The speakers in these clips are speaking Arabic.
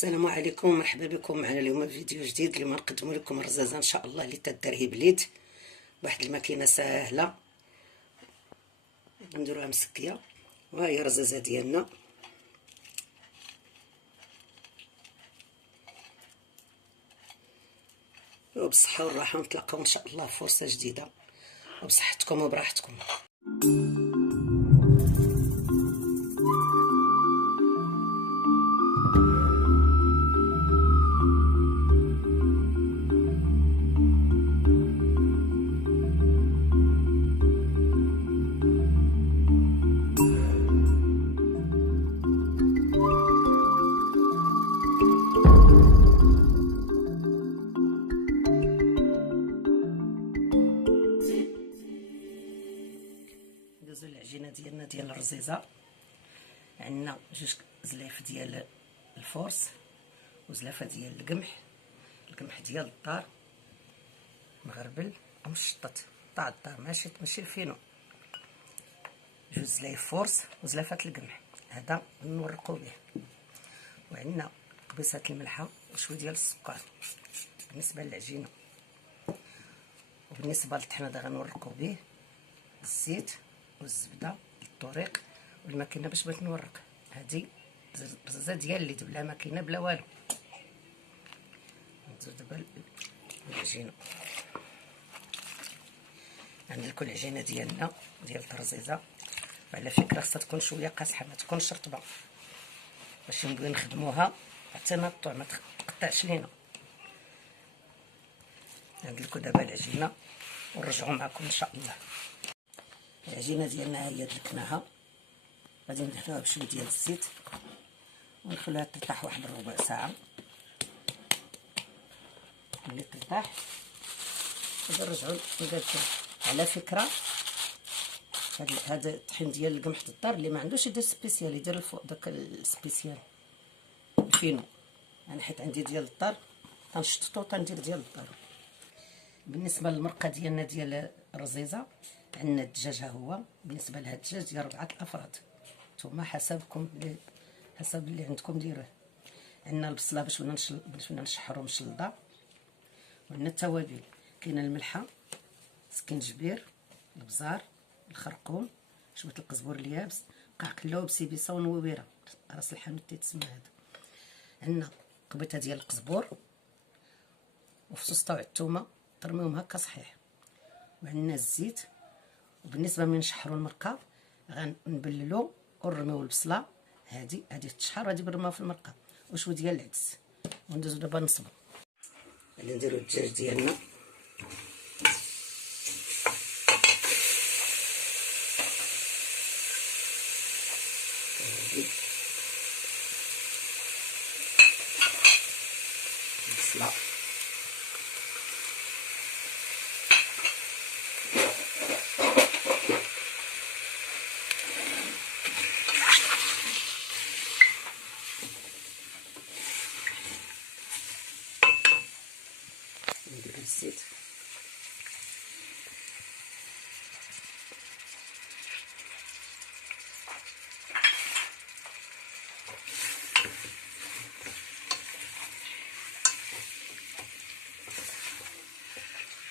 السلام عليكم ومرحبا بكم معنا اليوم في فيديو جديد. اليوم نقدم لكم الرزازه ان شاء الله اللي تدارهي بليد بواحد الماكينه ساهله. نديروها مسكيه، وها هي الرزازه ديالنا. وبالصحه والراحه، ونتلاقاو ان شاء الله في فرصه جديده وبصحتكم وبراحتكم. ندوزو العجينه ديالنا ديال الرزيزه. عندنا جوج زلايف ديال الفورس وزلافه ديال القمح ديال الدار مغربل ومشطط تاع الدار، ماشي الفينو. جوج زلايف فورس وزلافه القمح، هذا نورقو به. وعندنا قبيصه الملحه وشويه ديال السكر بالنسبه للعجينه. وبالنسبه للطحين هذا غنورقو به الزيت والزبده الطريق والماكينه باش بغيت نورق. هذه الرزازه ديال اليد بلا ماكينه بلا والو. ندوز دابا العجينه. عندكم العجينه ديالنا ديال الرزيزه، وعلى فكره خصها تكون شويه قاصحه، ما تكونش رطبه باش نبغي نخدموها حتى نطع ما تقطعش لينا. عندكم دابا العجينه ونرجعوا معكم ان شاء الله. العجينه ديالنا هي دلكناها، غادي ندهنوها بشويه ديال الزيت ونخلوها ترتاح واحد ربع ساعه. ملي ترتاح غادي نرجعوا نديرو. على فكره هذا الطحين ديال القمح الدار اللي ما عندوش يدير سبيسيال يدير الفوق داك السبيسيال الفينو. انا حيت عندي ديال الدار تنشططو تندير ديال الدار. بالنسبه للمرقه ديالنا ديال الرزيزه، عندنا الدجاج. ها هو بالنسبه لهذا الدجاج ديال 4 افراد، نتوما حسب اللي عندكم ديروه. عندنا البصله باش بدنا نشحرو مشلضه، وعندنا التوابل. كاينه الملحه، سكنجبير، البزار، الخرقوم، شويه القزبور اليابس، قعقله وبسيبيسه ونويره، راس الحانوت تيتسمى هذا. عندنا قبيطه ديال القزبور وفصوص تاع الثومه ترميهم هكا صحيح. وعندنا الزيت. وبالنسبه ملي نشحروا المرقه غنبللو ونرميو البصله، هذه تشحر، وهذه بنرميوها في المرقه، وشويه ديال العدس. وندوزو دابا نصبو. غادي نديرو الدجاج ديالنا. البصله ندير الزيت.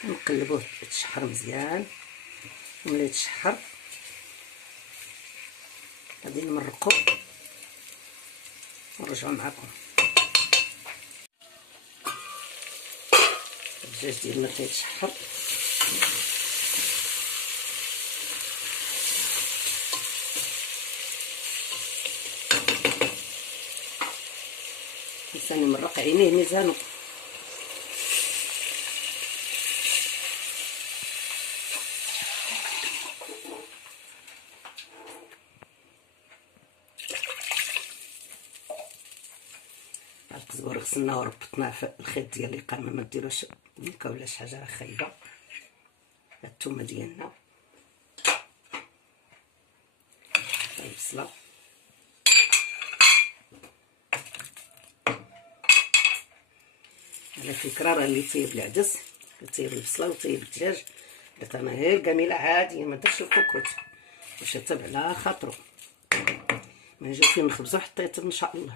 نقلبوه يتشحر مزيان، وملي يتشحر غادي نمرقو ونرجعو معكم. الدجاج ديالنا كيتشحر. الانسان يمرق عينيه ميزانو. القزبر غسلناه وربطناه في الخيط ديال الإقامة، ما ديروش ملكه ولا شي حاجه خايبه. الثومه ديالنا، البصله، على فكره راه اللي طيب العدس يطيب البصله ويطيب الدجاج. درت انا غير كامله عاديه، ما درتش الكوكوت باش يطيب على خاطرو. ما نجيو فين نخبزو حطيت ان شاء الله.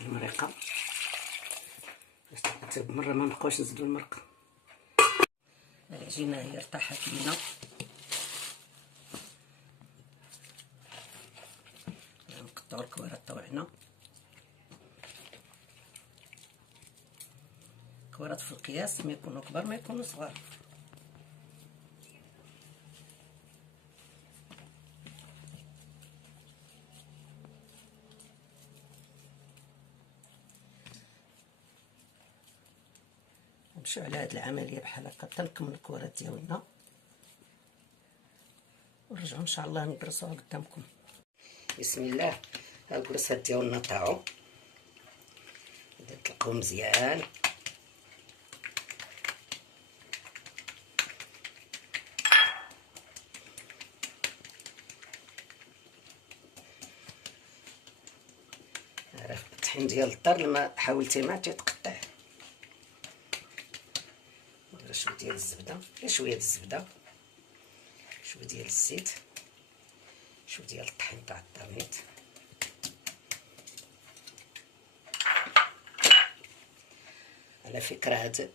المريقه باش ترتب مره ما نبقاوش نزيدو المرقه. العجينه هي ارتاحت لينا. نقطعو الكوارات تاوعنا، كوارات في القياس، ما يكونوا كبار ما يكونوا صغار. نمشيو على هاد العمليه بحال هكا حتى نكمل الكوارات ديالنا ونرجعو ان شاء الله نقرصوها قدامكم. بسم الله. ها الكراسات ديالنا طاعو، تلقاو مزيان. راه الطحين ديال الدار لما حاولتي معاه تيتقطع. ندير شويه ديال الزبده، شويه ديال الزبده، شويه ديال الزيت، شويه ديال الطحين تاع الطاميط. على فكره هاد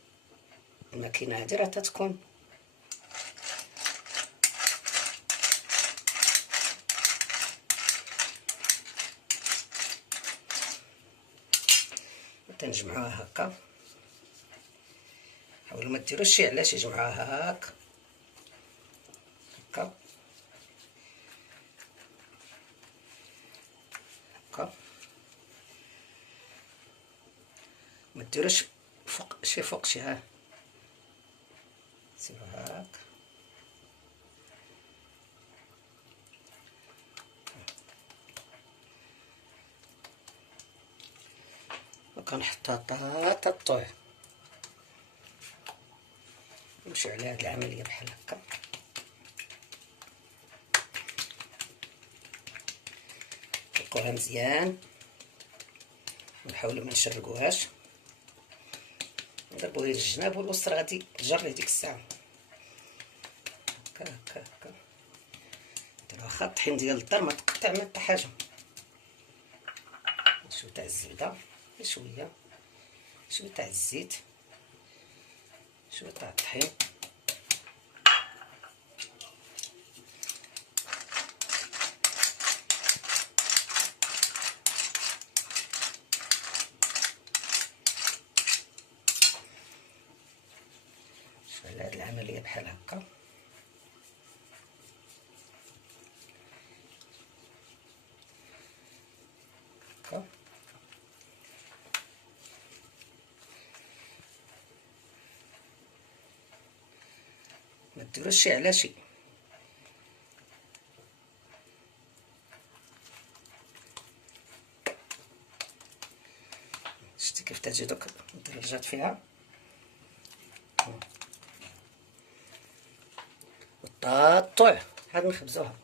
الماكينه هادي راه تتكون تنجمعوها هكا. حاولوا ما ديروش شي علاش يجمعوها هكا هكا هكا، ما ديروش فوق شي ها، سيروا هاك وكنحطها حتى تطوع. نمشيو على هاد العمليه بحال هكا. نفكوها مزيان ونحاولوا ما نشرقوهاش. نضربوا غير الجناب والوسط غادي تجري ديك الساعه هكا هكا هكا. دابا واخا الطحين ديال الدار ما تقطع ما حتى حاجه. شويه تاع الزبده، شويه تاع الزيت، شويه تاع الطحين، على هاد العمليه بحال هكا. هكا ما ديروش شي على شي. شتي كيف تجي دوك الدرجات فيها والتقطع. عاد نخبزوها.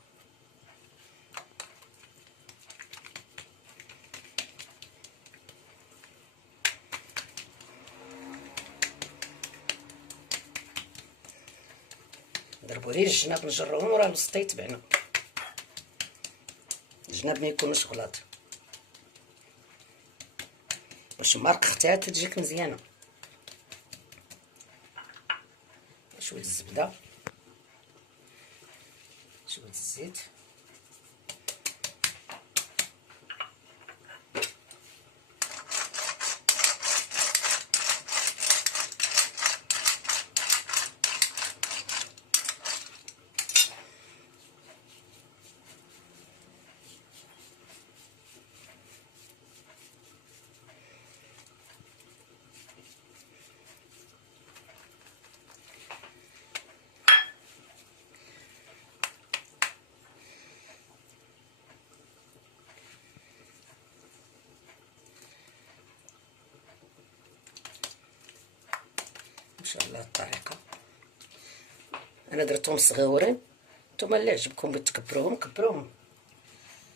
نضربو غير الجناب نجروهم وراه الوسط يتبعنا. الجناب ما يكونوش غلاط باش المرق اختها تجيك مزيانه. شويه الزبده، شويه الزيت، ان شاء الله الطريقه. انا درتهم صغيورين، نتوما اللي عجبكم تكبروهم كبروهم،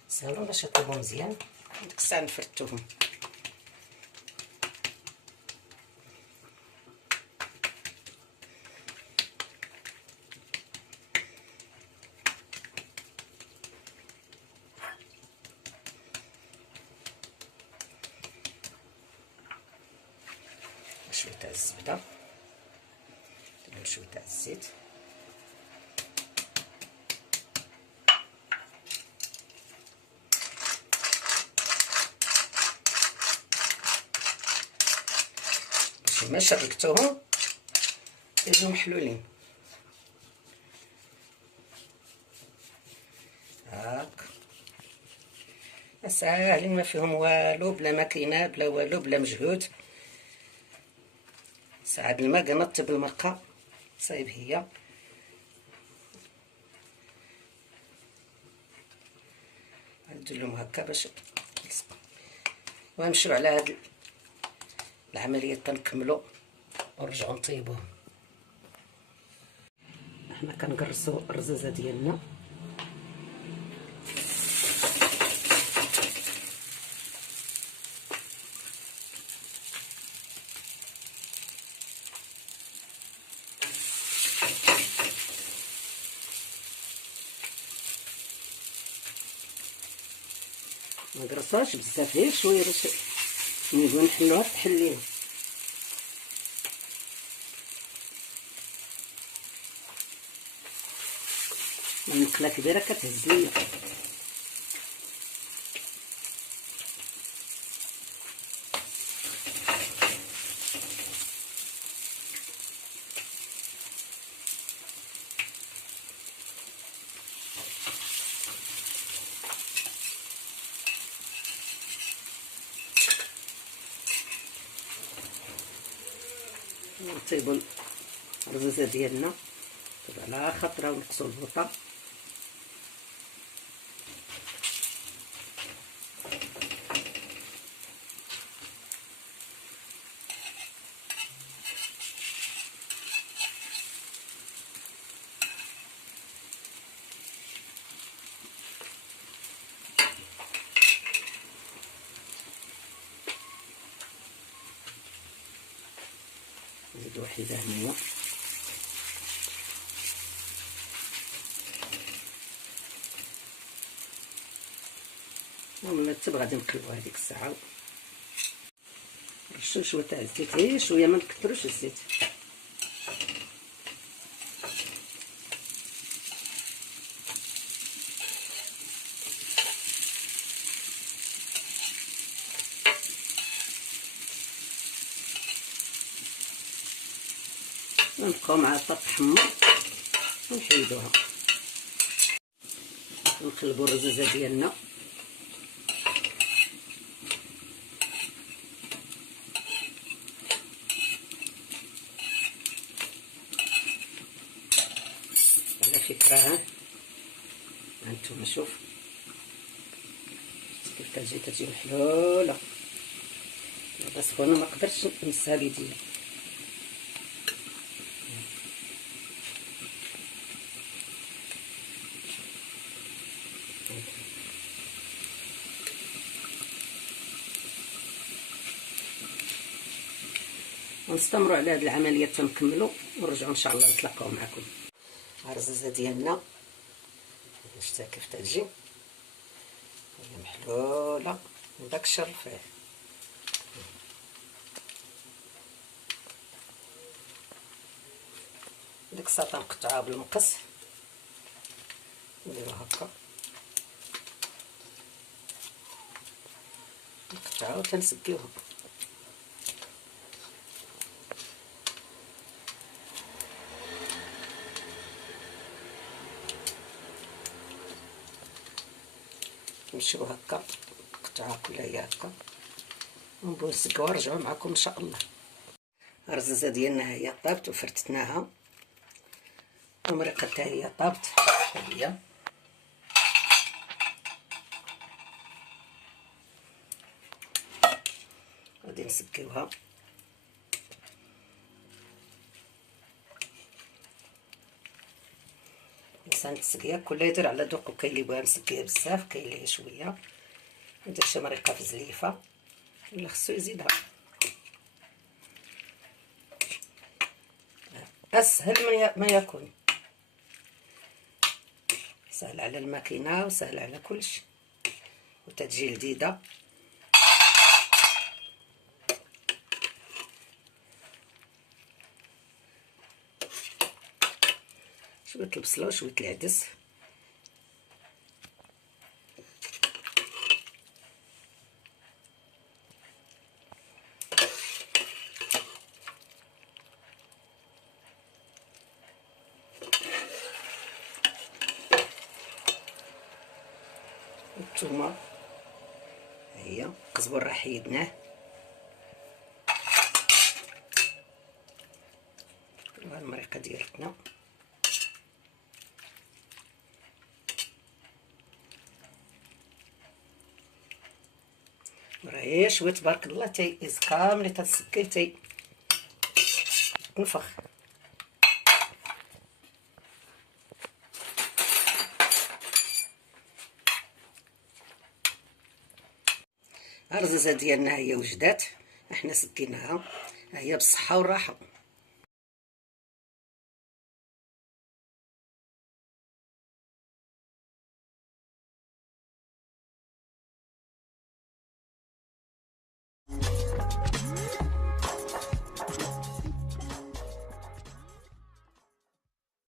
ساهلين باش يطيبوا مزيان. ديك الساعه نفرتوهم. تاع الزبده، ندير شويه تاع الزيت، باش ما شركتوهم يجيو محلولين. هاك ساهلين ما فيهم والو، بلا ماكينه بلا والو بلا مجهود. ساعد الماء قنطت بالمرقه صايب هي. ندير لهم هكا باش ونمشيو على هاد العمليه تنكملوا ونرجعوا نطيبوه. احنا كنقرصوا الرزازه ديالنا، ما نقرصوهاش بزاف، غير شويه باش نبغيو نحلوها تحلينا. المقله كبيره كتهز ليا. نطيبوا الرزازه ديالنا على خطره ونقصوا البوطه. نزيد وحده هنايا. وملي تبغى غادي نقلبوها هذيك الساعه. نرشو شويه تاع الزيت، غير شويه ما نكثروش الزيت. ونبقاو مع الطاط تحمر ونحيدوها. نقلبوا الرزازه ديالنا. على فكره ها هانتوما شوف كيف كتجي محلوله. دابا سخونه ما قدرتش نمسها بيديا. ونستمروا على هذه العمليه تنكملوا ونرجعوا ان شاء الله نتلاقاو معكم. الرزازه ديالنا شتا كيف تجي هي محلوله من داك الشر فيه. ديك الساعه تنقطعوها بالمقص، نديرو هكا نقطعوها وتنسكيوها. نمشيو هكا نقطعوها كلها هي هكا ونبغيو نسكيوها ونرجعو معكم ان شاء الله. الرزازه ديالنا هي طابت وفرتتناها، المريقه حتى هي طابت هي. غادي نسكيوها. الانسان التسقيه كلها يدير على ذوقو، كاين اللي بغا مسكيه بزاف، كاين اللي شويه. ندير شي مريقه في زليفه ولا خصو يزيدها. اسهل ما يكون، سهل على الماكينه وسهل على كلشي وتتجي لذيذه. شويه البصله وشويه العدس. الثومه هي القزبر راه حيدناه. المريقه ديالتنا راه شويه تبارك الله تيزكى ملي تتسكي تنفخ. الرزازه ديالنا هي وجدات، احنا سكيناها، ها هي بالصحه والراحه.